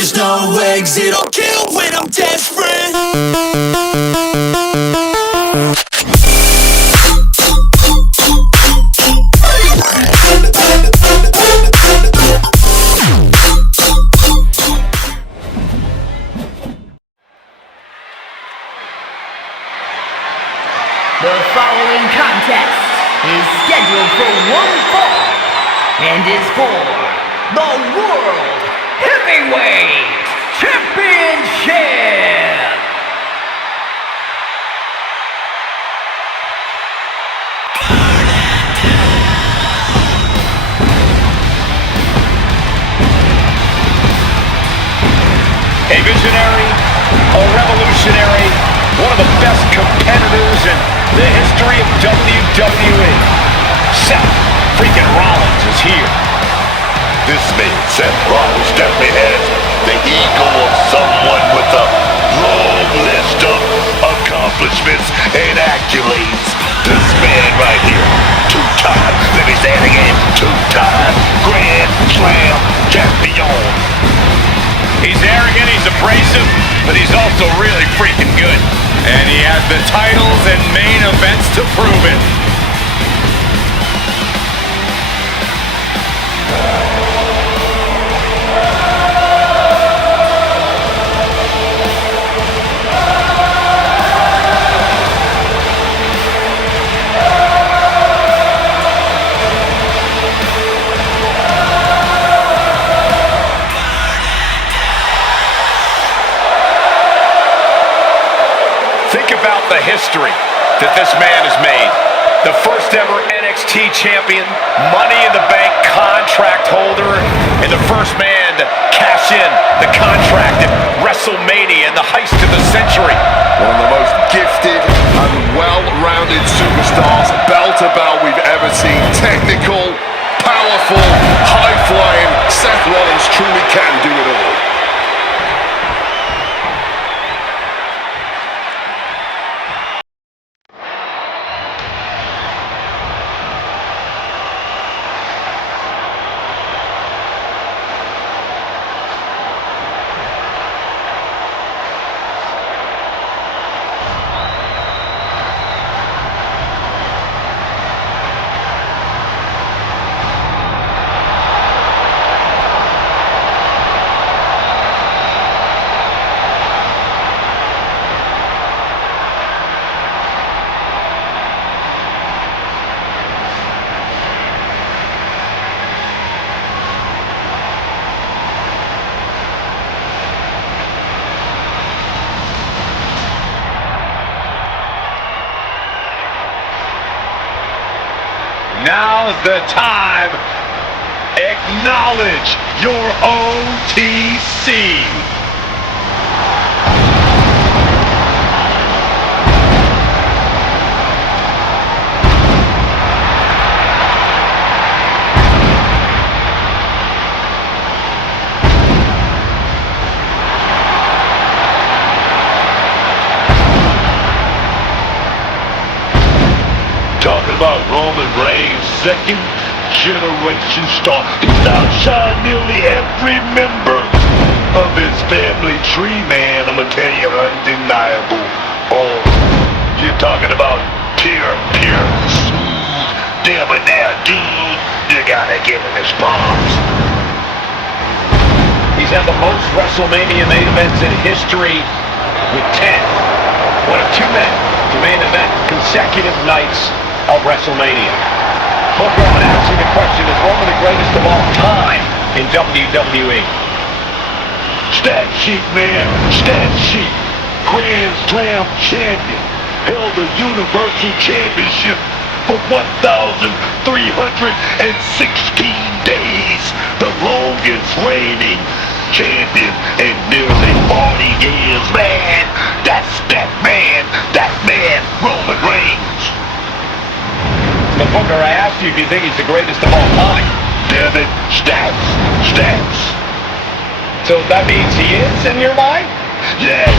there's no exit. I'll kill when I'm desperate. The following contest is scheduled for one fall and is for the World Heavyweight Championship. A visionary, a revolutionary, one of the best competitors in the history of WWE. Seth Freakin Rollins is here. This man, Seth Rollins, definitely has the ego of someone with a long list of accomplishments and accolades. This man right here, two-time, let me say it again, two-time Grand Slam champion. He's arrogant, he's abrasive, but he's also really freaking good. And he has the titles and main events to prove it. Think about the history that this man has made. The first ever NXT champion, Money in the Bank contract holder, and the first man to cash in the contract at WrestleMania and the heist of the century. One of the most gifted and well-rounded superstars, bell to bell, we've ever seen. Technical, powerful, high-flying. Seth Rollins truly can do it all. Now's the time. Acknowledge your OTC. Talking about Roman Reigns, second generation star. He's outshined nearly every member of his family tree, man. I'm gonna tell you, undeniable. Oh, you're talking about pure, smooth, debonair dude. You gotta give him his props. He's had the most WrestleMania main events in history with 10. One of two men to main event consecutive nights of WrestleMania. Look, Roman, asking the question, is Roman the greatest of all time in WWE? Stat sheet, man. Stat sheet. Grand Slam champion. Held the Universal Championship for 1,316 days. The longest reigning champion in nearly 40 years, man. That's that man, Roman Reigns. But Booker, I asked you if you think he's the greatest of all time. Damn it, stats. So that means he is in your mind? Yes.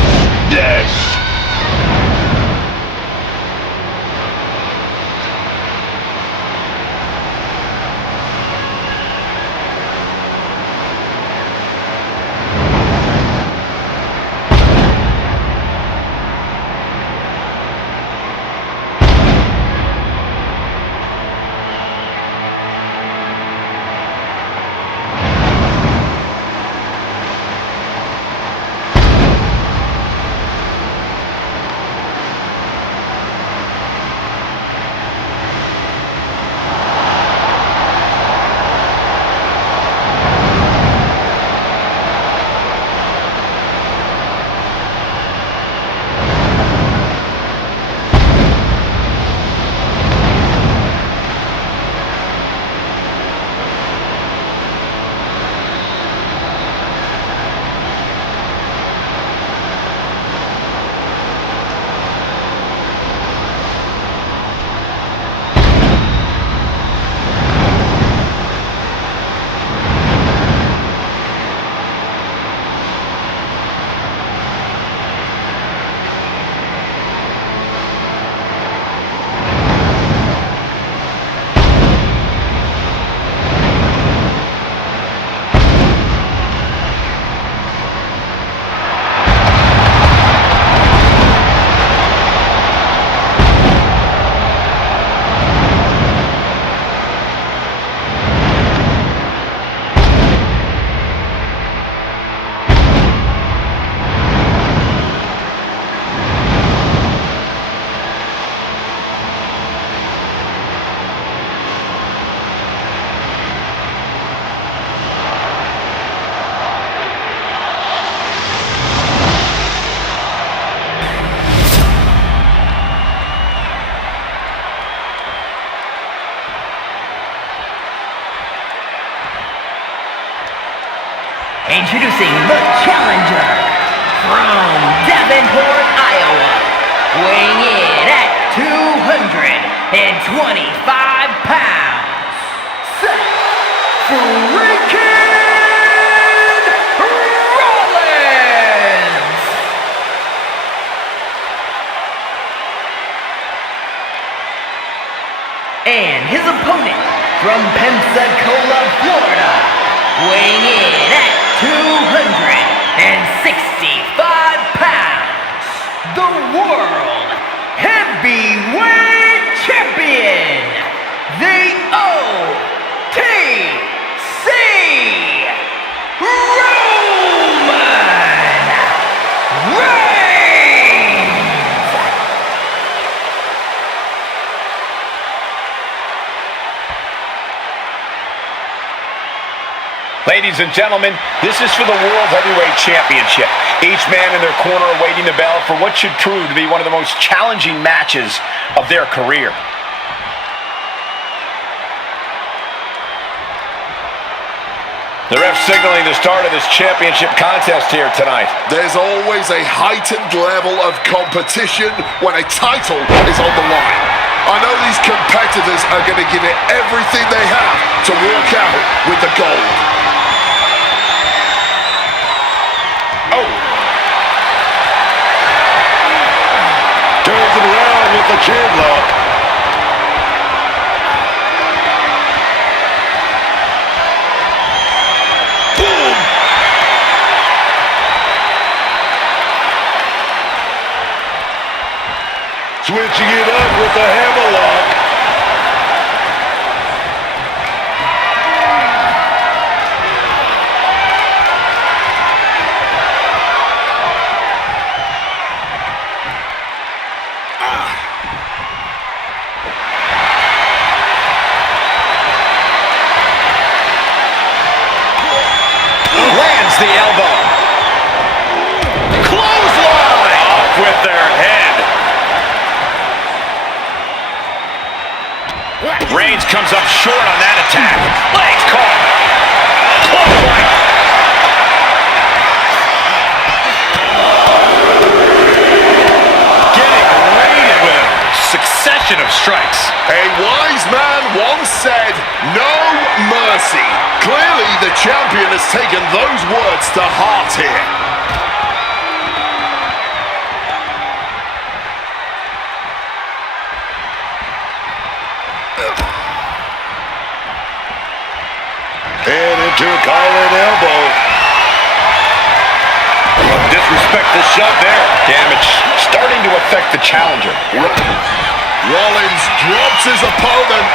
Introducing the challenger from Davenport, Iowa, weighing in at 225 pounds, Seth Freakin Rollins! And his opponent from Pensacola, Florida, weighing in at 265 pounds, the World Heavyweight Champion, the OTC, Roman Reigns! Ladies and gentlemen, this is for the World Heavyweight Championship. Each man in their corner awaiting the bell for what should prove to be one of the most challenging matches of their career. The ref signaling the start of this championship contest here tonight. There's always a heightened level of competition when a title is on the line. I know these competitors are going to give it everything they have to walk out with the gold. Oh! Turns it around with the chin lock. Boom! Switching it up with the hammerlock. Lands the elbow. Clothesline! Off with their head. Reigns comes up short on that attack. Legs caught. Clothesline. Getting raided with a succession of strikes. A wise man once said, "No mercy." Clearly, the champion has taken those words to heart here. And into a collar elbow. Disrespectful shove there. Damage starting to affect the challenger. Rollins drops his opponent.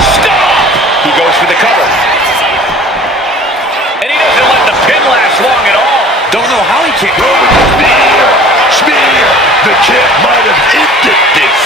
Stop! He goes for the cover. And he doesn't let the pin last long at all. Don't know how he can't go with the Spear! Spear! The champ might have ended this.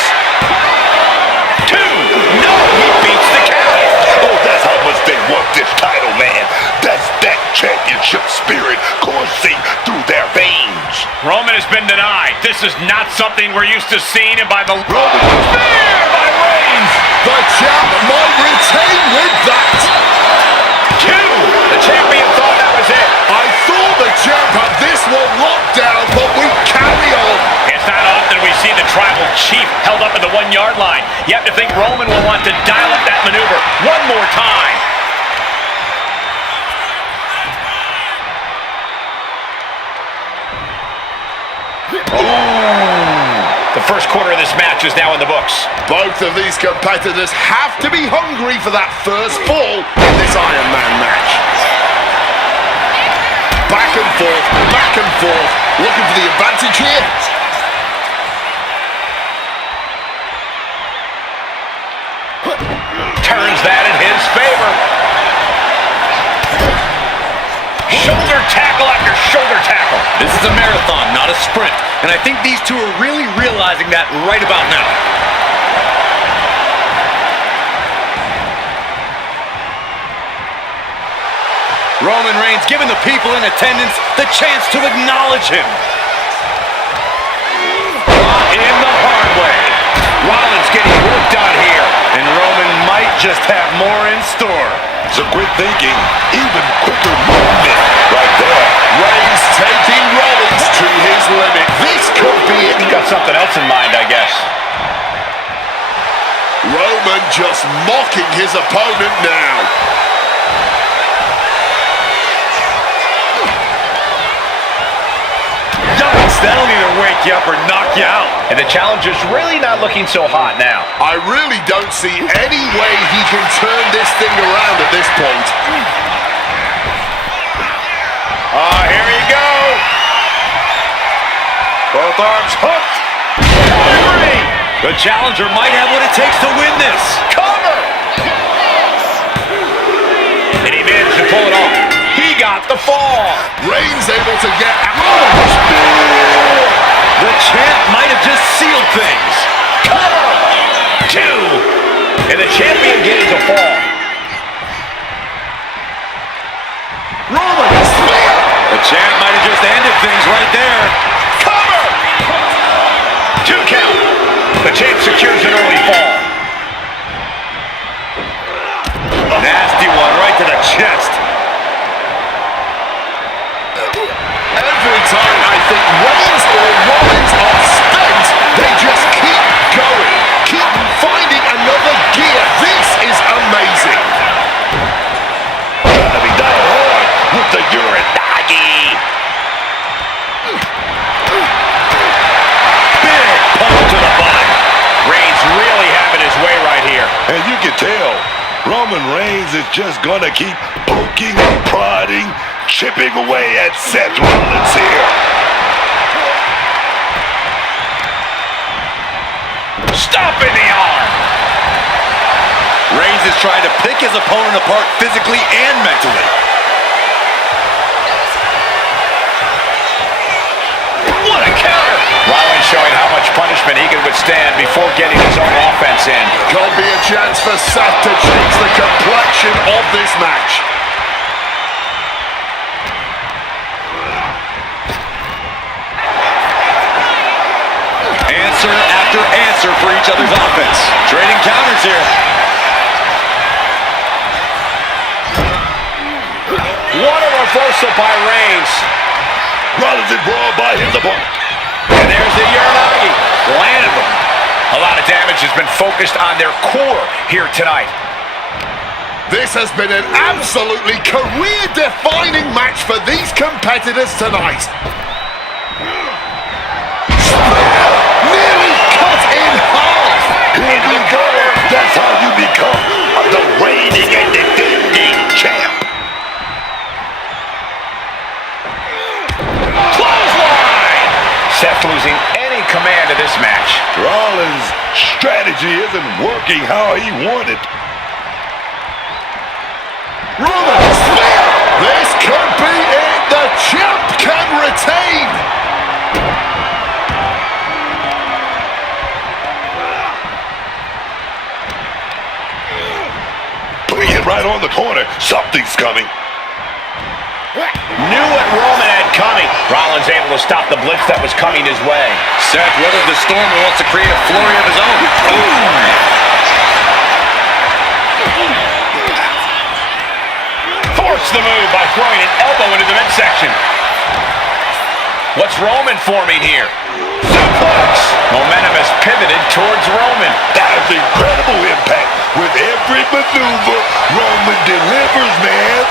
2. No, he beats the count. Oh, that's how much they want this title, man. That's that championship spirit coursing through their veins. Roman has been denied. This is not something we're used to seeing, and by the Roman spear by Reigns. The champ might retain with that. 2. The champion thought that was it. I thought the champ had this one locked down, but we carry on. It's not often we see the tribal chief held up at the 1-yard line. You have to think Roman will want to dial up that maneuver one more time. The first quarter of this match is now in the books. Both of these competitors have to be hungry for that first fall in this Iron Man match. Back and forth, looking for the advantage here. Turns that in his favor. Shoulder tackle after shoulder tackle. This is a marathon, not a sprint. And I think these two are really realizing that right about now. Roman Reigns giving the people in attendance the chance to acknowledge him. In the hard way. Rollins getting worked on here. And Roman might just have more in store. So quick thinking, even quicker movement right there. Reigns taking Rollins to his limit. This could be it. He's got something else in mind, I guess. Roman just mocking his opponent now. That'll either wake you up or knock you out. And the challenger's really not looking so hot now. I really don't see any way he can turn this thing around at this point. Here we go. Both arms hooked. The challenger might have what it takes to win this. Cover! And he managed to pull it off. He got the fall. Reigns able to get out. The champ might have just sealed things. Cover! 2. And the champion gets a fall. Rollins. The champ might have just ended things right there. Cover! 2 count. The champ secures an early fall. Nasty one right to the chest. Every time I think Reigns or Rollins are spent, they just keep going. Keep finding another gear. This is amazing. Gotta be down hard with the urine doggy. Big punch to the body. Reigns really having his way right here. And you can tell Roman Reigns is just gonna keep poking and prodding, chipping away at Seth Rollins here. Stopping the arm. Reigns is trying to pick his opponent apart physically and mentally. What a counter. Rollins showing how much punishment he can withstand before getting his own offense in. Could be a chance for Seth to change the complexion of this match. Answer after answer for each other's offense. Trading counters here. What a reversal by Reigns. Rollins is brought by his opponent. And there's the Uranagi. Landed them. A lot of damage has been focused on their core here tonight. This has been an absolutely career-defining match for these competitors tonight. Nearly cut in half. Here we go. That's how you become the reigning and defending champ. Clothesline! Seth losing any command of this match. Rollins' strategy isn't working how he wanted. Rollins. This could be it. The champ can retain. Putting it right on the corner. Something's coming. Knew what Roman had coming. Rollins able to stop the blitz that was coming his way. Seth weathered the storm and wants to create a flurry of his own. Forced the move by throwing an elbow into the midsection. What's Roman forming here? Suplex! Momentum has pivoted towards Roman. That is incredible impact. With every maneuver, Roman delivers, man.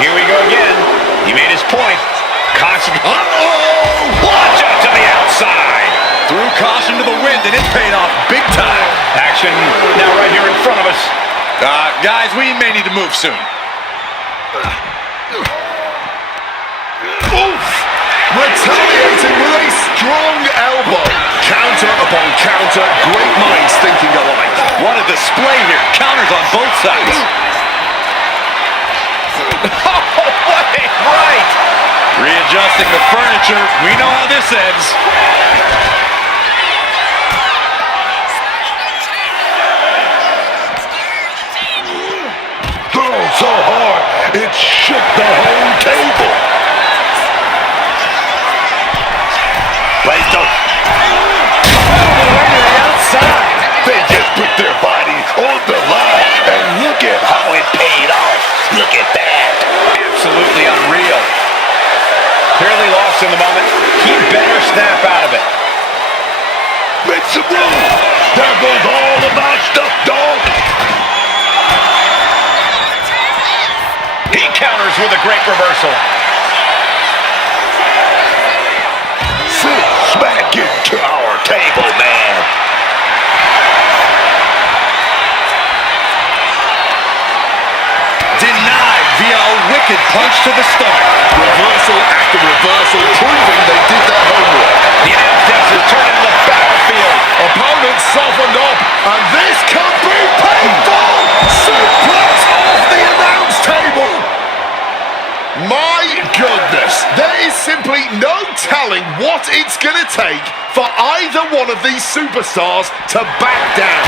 Here we go again. He made his point. Watch out to the outside. Threw caution to the wind, and it paid off big time. Action now right here in front of us. Guys, we may need to move soon. Oof! Retaliating with a strong elbow. Counter upon counter. Great minds thinking alike. What a display here. Counters on both sides. Right. Readjusting the furniture. We know how this ends. Thrown so hard, it shook the whole table. Plays the... with a great reversal. Sit smack into our table, man. Denied via a wicked punch to the stomach. Reversal after reversal, proving they did their homework. The announce desk is turning to the battlefield. Opponent softened up, and this could be painful! Suplex off the announce table! My goodness, there is simply no telling what it's gonna take for either one of these superstars to back down.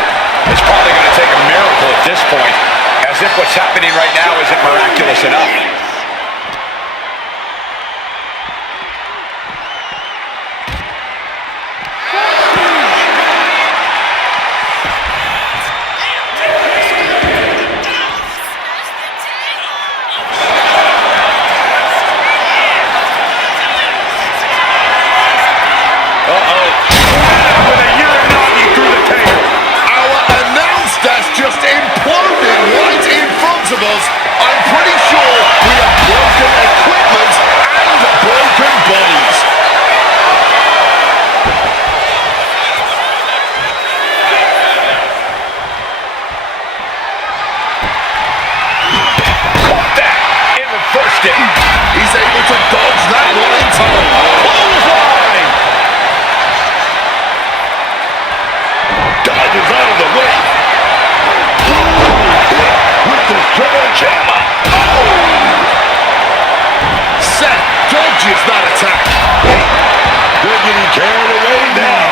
It's probably going to take a miracle at this point, as if what's happening right now isn't miraculous enough. I'm pretty sure we have broken equipment and broken bodies. Caught that and reversed it. He's able to dodge that one in time. Clothesline. Dodges out of the way. With the sledgehammer. Seth dodges that attack. They're getting carried away now.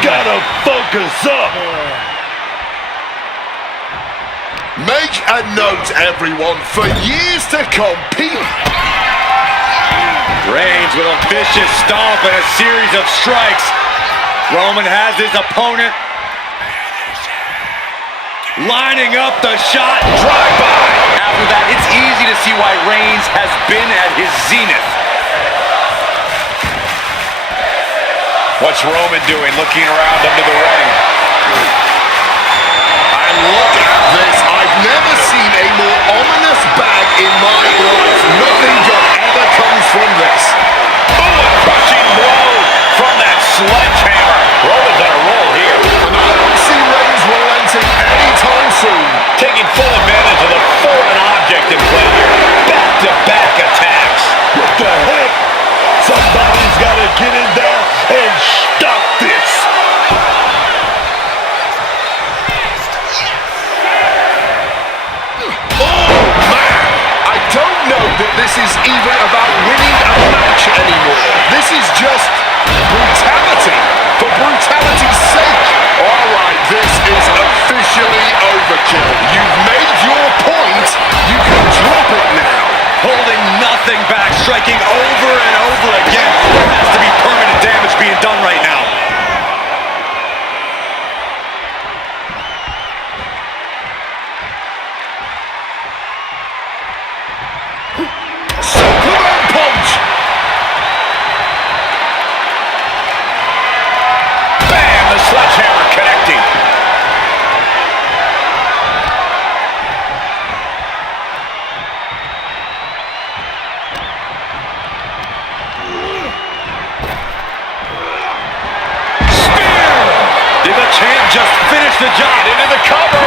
Gotta focus up. Make a note, everyone, for years to come, people. Reigns with a vicious stomp and a series of strikes. Roman has his opponent lining up the shot, drive-by. After that, it's easy to see why Reigns has been at his zenith. What's Roman doing looking around under the ring? And look at this. I've never seen a more ominous bag in my life. Nothing good ever comes from this. Oh, a crushing blow from that sledgehammer. Roman's on a roll here. And I don't see Reigns relenting anytime soon. Taking full advantage of the foreign object in play here. Back-to-back attacks. What the heck? Somebody's gotta get in there and stop this. Oh, man. I don't know that this is even about winning a match anymore. This is just brutality for brutality's sake. All right, this is officially overkill. You've made your point. You can drop it now. Holding nothing back, striking over and over again. There has to be permanent damage being done right now. Superman punch. Bam! The sledgehammer connecting. Champ just finished the job. Into the cover.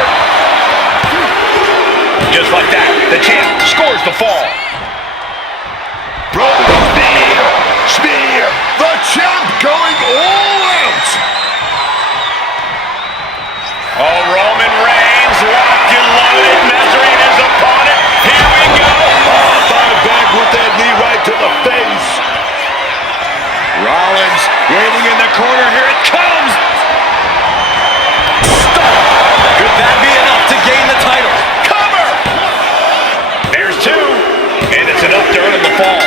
Just like that, the champ scores the fall. Spear. The champ going all out. Oh, Roman Reigns locked and loaded, measuring his opponent. Here we go. Fired back with that knee right to the face. Rollins waiting in the corner. Here it comes. Could that be enough to gain the title? Cover. There's two, and it's enough to earn him the fall.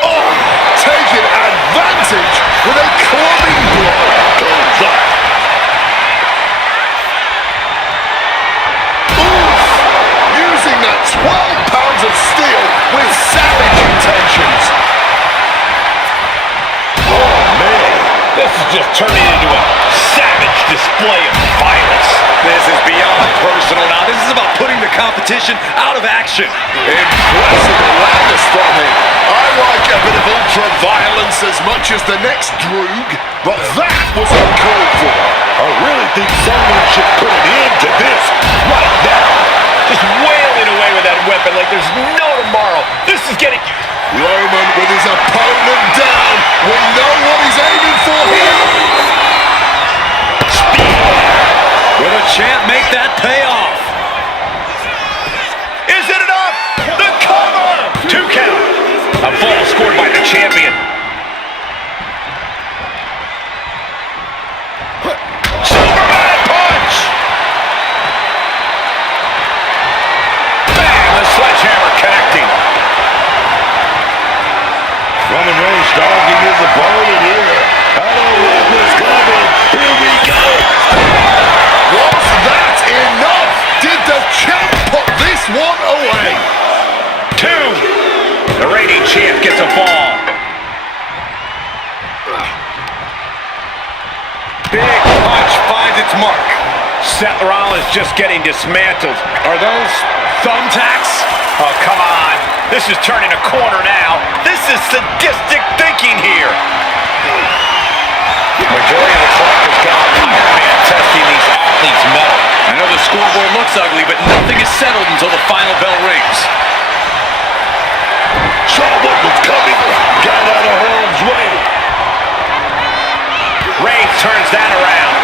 Oh, taking advantage with a clubbing blow. Goes up. Oof! Using that 12 pounds of steel with savage intentions. Oh, man. This is just turning into a savage display of violence. This is beyond personal now. This is about putting the competition out of action. Impressive awareness from him. I like a bit of ultra-violence as much as the next Droog, but that was uncalled for. I really think someone should put an end to this right now. Just wailing away with that weapon like there's no tomorrow. This is getting... Roman with his opponent down. We know what he's aiming for here. Will the champ make that pay off? Is it enough? The cover! 2 count. A fall scored by the champion. Superman punch! Bam! The sledgehammer connecting. Roman Reigns dogging his opponent here. I don't like what's coming. Here we go. Was that enough? Did the champ put this one away? 2. The reigning champ gets a fall. Big punch finds its mark. Seth Rollins just getting dismantled. Are those thumbtacks? Oh, come on. This is turning a corner now. This is sadistic thinking here. Majority of the clock has gone. Iron Man testing these athletes' metal. I know the scoreboard looks ugly, but nothing is settled until the final bell rings. Saw what was coming. Got out of harm's way. Reigns turns that around.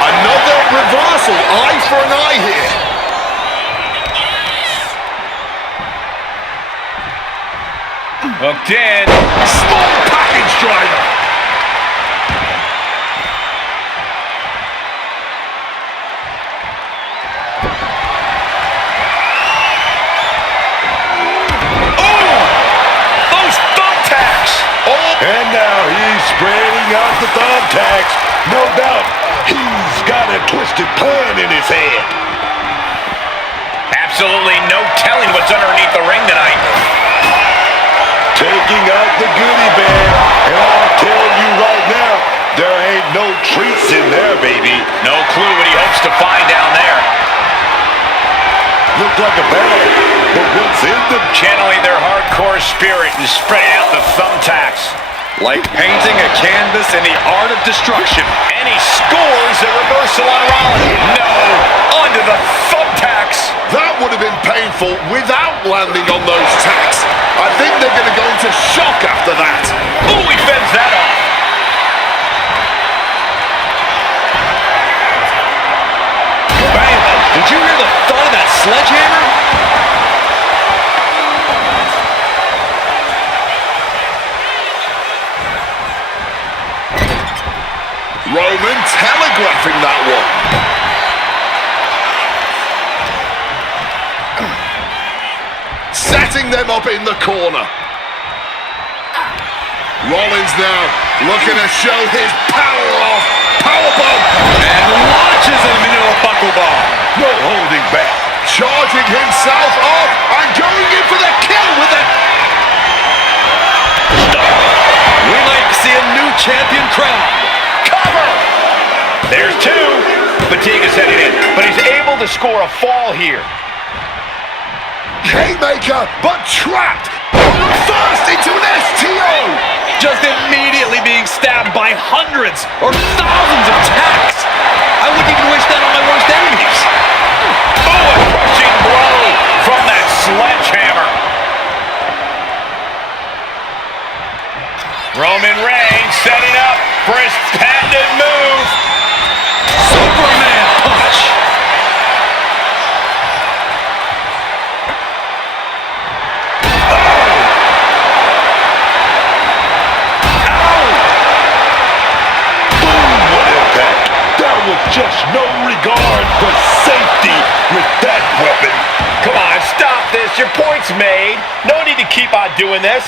Another reversal. Eye for an eye here. Hooked in. Small package driver. And now he's spreading out the thumbtacks. No doubt he's got a twisted plan in his head. Absolutely no telling what's underneath the ring tonight. Taking out the goodie bag. And I'll tell you right now, there ain't no treats in there, baby. No clue what he hopes to find down there. Looks like a bag, but what's in them? Channeling their hardcore spirit and spreading out the thumbtacks. Like painting a canvas in the art of destruction. And he scores a reversal on Rollins. No, onto the thumbtacks. That would have been painful without landing on those tacks. I think they're going to go into shock after that. Oh, he fends that off. Bam! Did you hear the thud of that sledgehammer? Roman telegraphing that one. Setting them up in the corner. Rollins now looking to show his power off. Powerbomb. And launches him into a buckle bomb. No holding back. Charging himself off and going in for the kill with it. We might see a new champion crowned. Cover! There's 2. Fatigue is setting in, but he's able to score a fall here. Haymaker, but trapped. First into an STO. Just immediately being stabbed by hundreds or thousands of tacks. I wouldn't even wish that on my worst enemies. Oh, a crushing blow from that sledgehammer. Roman Reigns setting up for his patented move. Superman punch. Just no regard for safety with that weapon. Come on, stop this. Your point's made. No need to keep on doing this.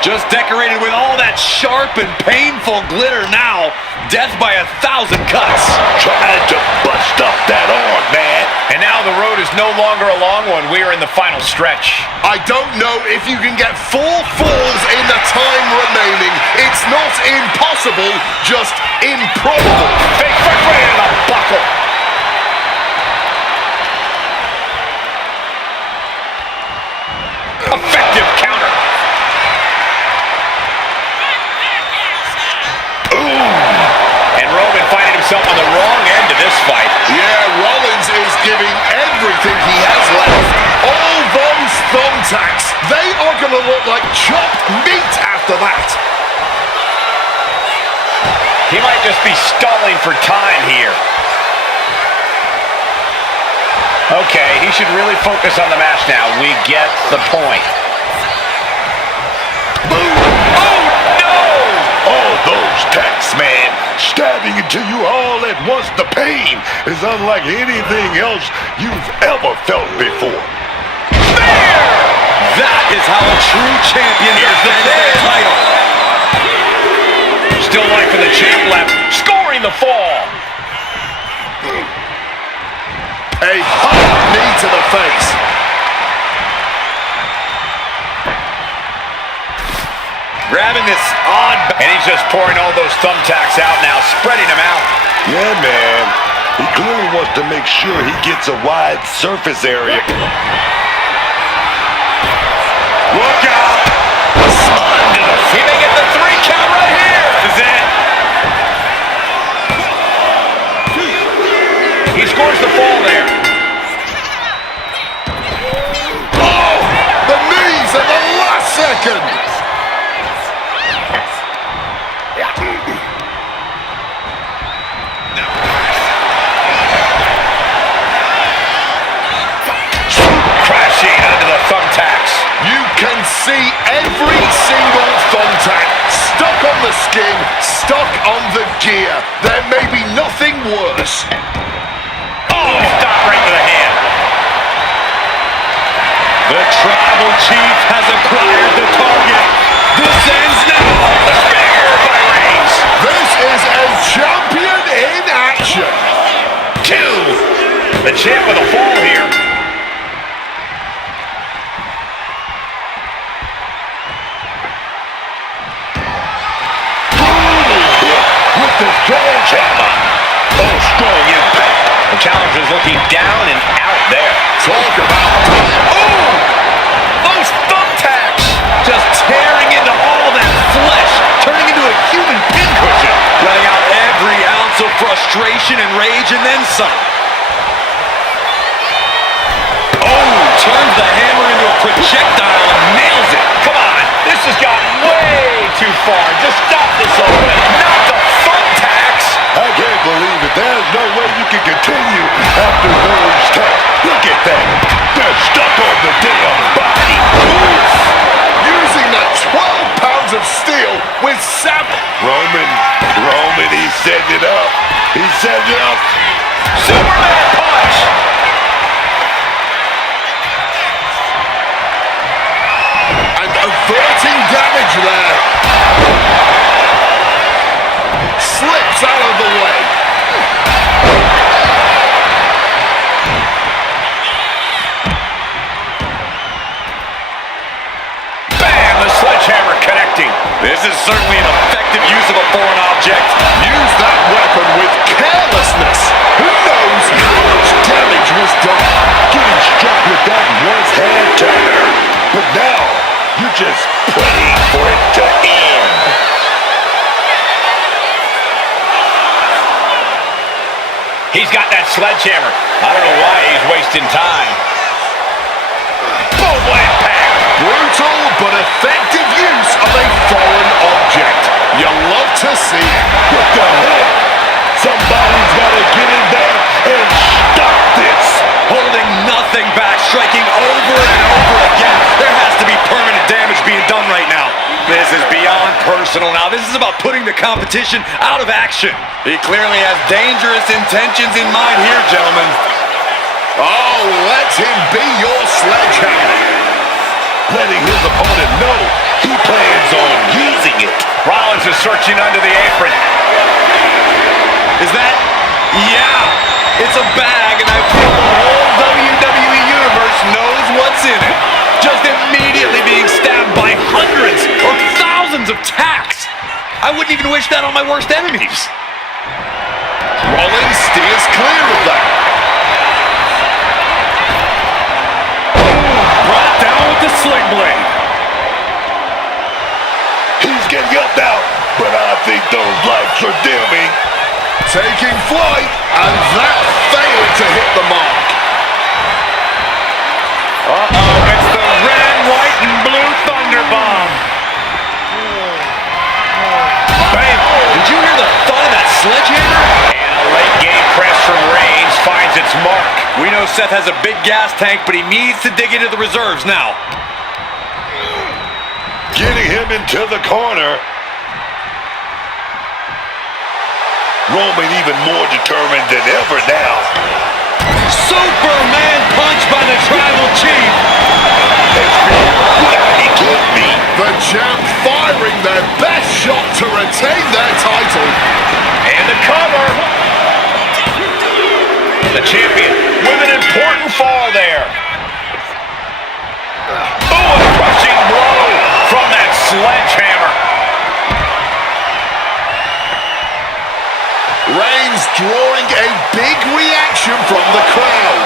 Just decorated with all that sharp and painful glitter now. Death by 1,000 cuts. Trying to bust up that arm, man. And now the road is no longer a long one. We are in the final stretch. I don't know if you can get 4 falls in the time remaining. It's not impossible, just improbable. Big foot right in the buckle. Effective counter. Ooh. And Roman finding himself on the wrong end of this fight. Yeah, Rollins is giving everything he has left. All those thumbtacks, they are going to look like chopped meat after that. He might just be stalling for time here. Okay, he should really focus on the match now. We get the point. Boom! Oh, no! All those tacks, man, stabbing into you all at once. The pain is unlike anything else you've ever felt before. That is how a true champion defends their title. Still life for the champ left, scoring the fall. A hard knee to the face. Grabbing this odd... And he's just pouring all those thumbtacks out now, spreading them out. Yeah, man. He clearly wants to make sure he gets a wide surface area. Look out! He may get the 3 count right here. This is it. He scores the fall there. Oh, the knees at the last second. Crashing under the thumbtacks. You can see every single thumbtack stuck on the skin, stuck on the gear. There may be nothing worse. Oh, stop right to the hand. The tribal chief has acquired the target. This ends now. The spear by Reigns. This is a champion in action. 2. The champ with a fall here. With the strong hammer. Oh, strong impact. The challenger's looking down and out there. Talk about time. Oh! Those thumbtacks! Just tearing into all that flesh, turning into a human pincushion, letting out every ounce of frustration and rage and then some. Oh, turns the hammer into a projectile and nails it. Come on, this has gotten way too far. Just stop this already. Not the thumbtacks! I can't believe it. There's no way you can continue after those taps. Look at that. They're stuck on the damn body. Oof. Using the 12 pounds of steel with Roman, he's setting it up. He's setting it up. Superman punch! and averting damage there. Slips out of the way. Bam! The sledgehammer connecting. This is certainly an effective use of a foreign object. Use that weapon with carelessness. Who knows how much damage was done? Getting struck with that once had to hurt. But now, you're just praying for it to end. He's got that sledgehammer. I don't know why he's wasting time. Boom, impact. Brutal but effective use of a foreign object. You love to see it. What the heck? Somebody's got to get in there and stop this. Holding nothing back, striking over and over again. There has to be permanent damage being done right now. This is beyond personal now. This is about putting the competition out of action. He clearly has dangerous intentions in mind here, gentlemen. Oh, let him be your sledgehammer. Letting his opponent know he plans on using it. Rollins is searching under the apron. Is that? Yeah! It's a bag, and I feel the whole WWE Universe knows what's in it. Just immediately being stabbed by hundreds or thousands of tacks. I wouldn't even wish that on my worst enemies. Rollins steers clear of that. Brought down with the sling blade. He's getting up now, but I think those lights are dimming. Taking flight, and that failed to hit the mark. Uh-oh, it's the red, white, and blue Thunder Bomb. Bam! Did you hear the thud of that sledgehammer? And a late game press from Reigns finds its mark. We know Seth has a big gas tank, but he needs to dig into the reserves now. Getting him into the corner. Roman even more determined than ever now. Superman punch by the tribal chief. He can't be. The champ firing their best shot to retain their title. And the cover. The champion with an important fall there. Oh, a crushing blow from that sledgehammer. Reigns drawing a big reaction from the crowd.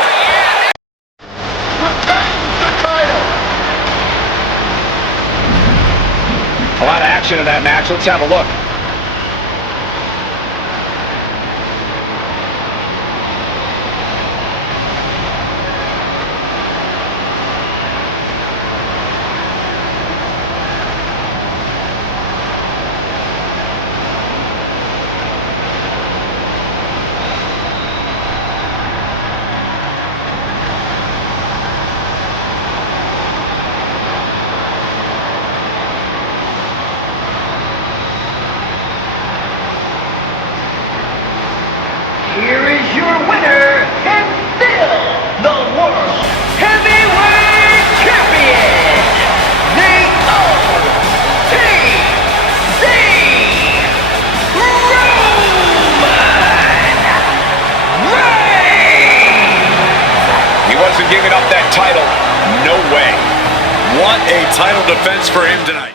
A lot of action in that match. Let's have a look. Here is your winner, and still the World Heavyweight Champion, the OTC Roman Reigns! He wasn't giving up that title. No way. What a title defense for him tonight.